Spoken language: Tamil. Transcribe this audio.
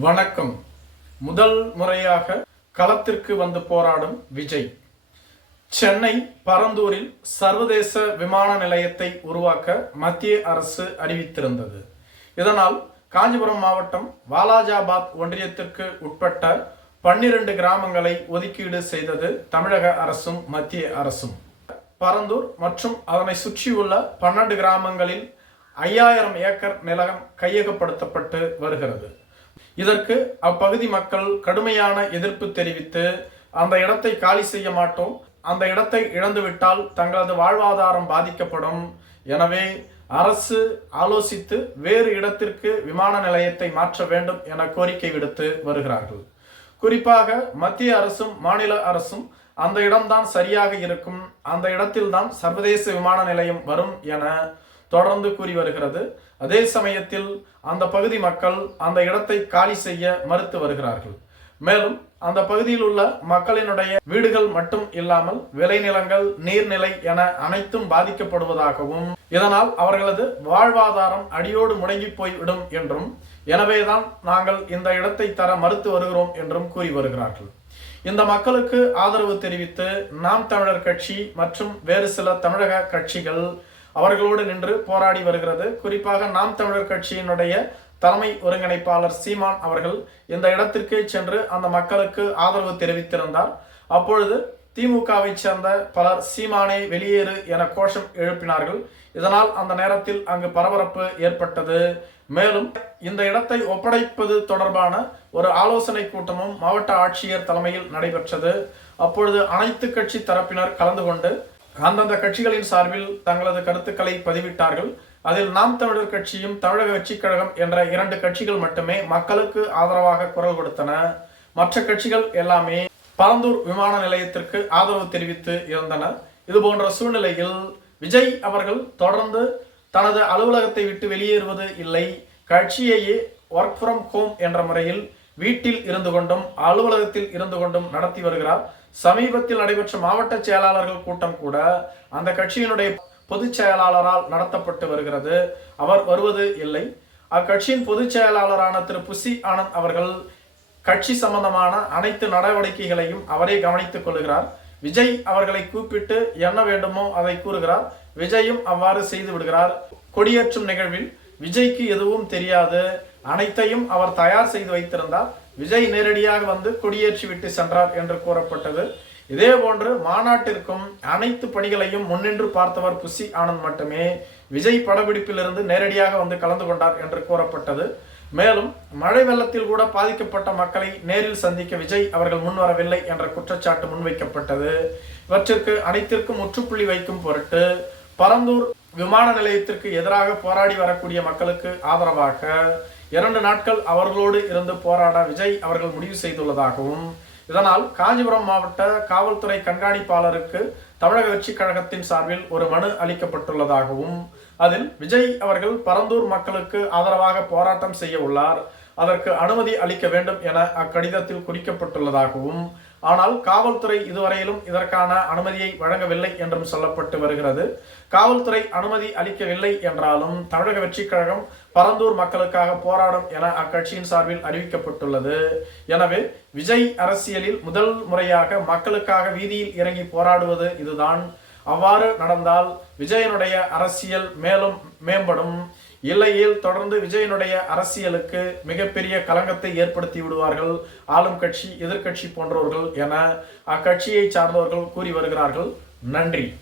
வணக்கம். முதல் முறையாக களத்திற்கு வந்து போராடும் விஜய். சென்னை பரந்தூரில் சர்வதேச விமான நிலையத்தை உருவாக்க மத்திய அரசு அறிவித்திருந்தது. இதனால் காஞ்சிபுரம் மாவட்டம் வாலாஜாபாத் ஒன்றியத்திற்கு உட்பட்ட பன்னிரண்டு கிராமங்களை ஒதுக்கீடு செய்தது தமிழக அரசும் மத்திய அரசும். பரந்தூர் மற்றும் அதனை சுற்றியுள்ள பன்னெண்டு கிராமங்களில் ஐயாயிரம் ஏக்கர் நிலம் கையகப்படுத்தப்பட்டு வருகிறது. இதற்கு அப்பகுதி மக்கள் கடுமையான எதிர்ப்பு தெரிவித்து அந்த இடத்தை காலி செய்ய மாட்டோம். அந்த இடத்தை இழந்துவிட்டால் தங்களது வாழ்வாதாரம் பாதிக்கப்படும். எனவே அரசு ஆலோசித்து வேறு இடத்திற்கு விமான நிலையத்தை மாற்ற வேண்டும் என கோரிக்கை விடுத்து வருகிறார்கள். குறிப்பாக மத்திய அரசும் மாநில அரசும் அந்த இடம்தான் சரியாக இருக்கும். அந்த இடத்தில்தான் சர்வதேச விமான நிலையம் வரும் என தொடர்ந்து கூறி வருகிறது. அதே சமயத்தில் அந்த பகுதி மக்கள் அந்த இடத்தை காலி செய்ய மறுத்து வருகிறார்கள். மேலும் அந்த பகுதியில் உள்ள மக்களினுடைய வீடுகள் மட்டும் இல்லாமல் விளைநிலங்கள் நீர்நிலை என அனைத்தும் பாதிக்கப்படுவதாகவும் இதனால் அவர்களது வாழ்வாதாரம் அடியோடு முடங்கி போய்விடும் என்றும் எனவேதான் நாங்கள் இந்த இடத்தை தர மறுத்து வருகிறோம் என்றும் கூறி வருகிறார்கள். இந்த மக்களுக்கு ஆதரவு தெரிவித்து நாம் தமிழர் கட்சி மற்றும் வேறு சில தமிழக கட்சிகள் அவர்களோடு நின்று போராடி வருகிறது. குறிப்பாக நாம் தமிழர் கட்சியினுடைய தலைமை ஒருங்கிணைப்பாளர் சீமான் அவர்கள் இந்த இடத்திற்கு சென்று அந்த மக்களுக்கு ஆதரவு தெரிவித்திருந்தார். அப்பொழுது திமுகவை சேர்ந்த பலர் சீமானே வெளியேறு என கோஷம் எழுப்பினார்கள். இதனால் அந்த நேரத்தில் அங்கு பரபரப்பு ஏற்பட்டது. மேலும் இந்த இடத்தை ஒப்படைப்பது தொடர்பான ஒரு ஆலோசனை கூட்டமும் மாவட்ட ஆட்சியர் தலைமையில் நடைபெற்றது. அப்பொழுது அனைத்து கட்சி தரப்பினர் கலந்து கொண்டு அந்தந்த கட்சிகளின் சார்பில் தங்களது கருத்துக்களை பதிவிட்டார்கள். அதில் நாம் தமிழர் கட்சியும் தமிழக கட்சி கழகம் என்ற இரண்டு கட்சிகள் மட்டுமே மக்களுக்கு ஆதரவாக குரல் கொடுத்தன. மற்ற கட்சிகள் எல்லாமே பரந்தூர் விமான நிலையத்திற்கு ஆதரவு தெரிவித்து இருந்தனர். இது போன்ற சூழ்நிலையில் விஜய் அவர்கள் தொடர்ந்து தனது அலுவலகத்தை விட்டு வெளியேறுவது இல்லை. கட்சியையே ஒர்க் ஃப்ரம் ஹோம் என்ற முறையில் வீட்டில் இருந்து கொண்டும் அலுவலகத்தில் இருந்து கொண்டும் நடத்தி வருகிறார். சமீபத்தில் நடைபெற்ற மாவட்ட செயலாளர்கள் கூட்டம் கூட அந்த கட்சியினுடைய பொதுச் செயலாளரால் நடத்தப்பட்டு வருகிறது. அவர் வருவது இல்லை. அக்கட்சியின் பொதுச் செயலாளரான திரு. புசி ஆனந்த் அவர்கள் கட்சி சம்பந்தமான அனைத்து நடவடிக்கைகளையும் அவரே கவனித்துக் கொள்கிறார். விஜய் அவர்களை கூப்பிட்டு என்ன வேண்டுமோ அதை கூறுகிறார். விஜயும் அவ்வாறு செய்து விடுகிறார். கொடியேற்றும் நிகழ்வில் விஜய்க்கு எதுவும் தெரியாது. அனைத்தையும் அவர் தயார் செய்து வைத்திருந்தார். விஜய் நேரடியாக வந்து கொடியேற்றி விட்டு சென்றார் என்று கூறப்பட்டது. இதே போன்று மாநாட்டிற்கும் அனைத்து பணிகளையும் முன்னின்று பார்த்தவர் புஷி ஆனந்த் மட்டுமே விஜய் படப்பிடிப்பிலிருந்து நேரடியாக வந்து கலந்து கொண்டார் என்று கூறப்பட்டது. மேலும் மழை வெள்ளத்தில் கூட பாதிக்கப்பட்ட மக்களை நேரில் சந்திக்க விஜய் அவர்கள் முன்வரவில்லை என்ற குற்றச்சாட்டு முன்வைக்கப்பட்டது. இவற்றிற்கு அனைத்திற்கும் முற்றுப்புள்ளி வைக்கும் பொருட்டு பரந்தூர் விமான நிலையத்திற்கு எதிராக போராடி வரக்கூடிய மக்களுக்கு ஆதரவாக இரண்டு நாட்கள் அவர்களோடு இருந்து போராட விஜய் அவர்கள் முடிவு செய்துள்ளதாகவும் இதனால் காஞ்சிபுரம் மாவட்ட காவல்துறை கண்காணிப்பாளருக்கு தமிழக வெற்றி கழகத்தின் சார்பில் ஒரு மனு அளிக்கப்பட்டுள்ளதாகவும் அதில் விஜய் அவர்கள் பரந்தூர் மக்களுக்கு ஆதரவாக போராட்டம் செய்ய உள்ளார் அதற்கு அனுமதி அளிக்க வேண்டும் என அக்கடிதத்தில் குறிக்கப்பட்டுள்ளதாகவும் ஆனால் காவல்துறை இதுவரையிலும் இதற்கான அனுமதியை வழங்கவில்லை என்றும் சொல்லப்பட்டு வருகிறது. காவல்துறை அனுமதி அளிக்கவில்லை என்றாலும் தமிழக வெற்றிக் கழகம் பரந்தூர் மக்களுக்காக போராடும் என அக்கட்சியின் சார்பில் அறிவிக்கப்பட்டுள்ளது. எனவே விஜய் அரசியலில் முதல் முறையாக மக்களுக்காக வீதியில் இறங்கி போராடுவது இதுதான். அவ்வாறு நடந்தால் விஜயனுடைய அரசியல் மேலும் மேம்படும். இல்லையில் தொடர்ந்து விஜயனுடைய அரசியலுக்கு மிகப்பெரிய களங்கத்தை ஏற்படுத்தி விடுவார்கள். ஆளும் கட்சி எதிர்கட்சி போன்றவர்கள் என அக்கட்சியை சார்ந்தவர்கள் கூறி வருகிறார்கள். நன்றி.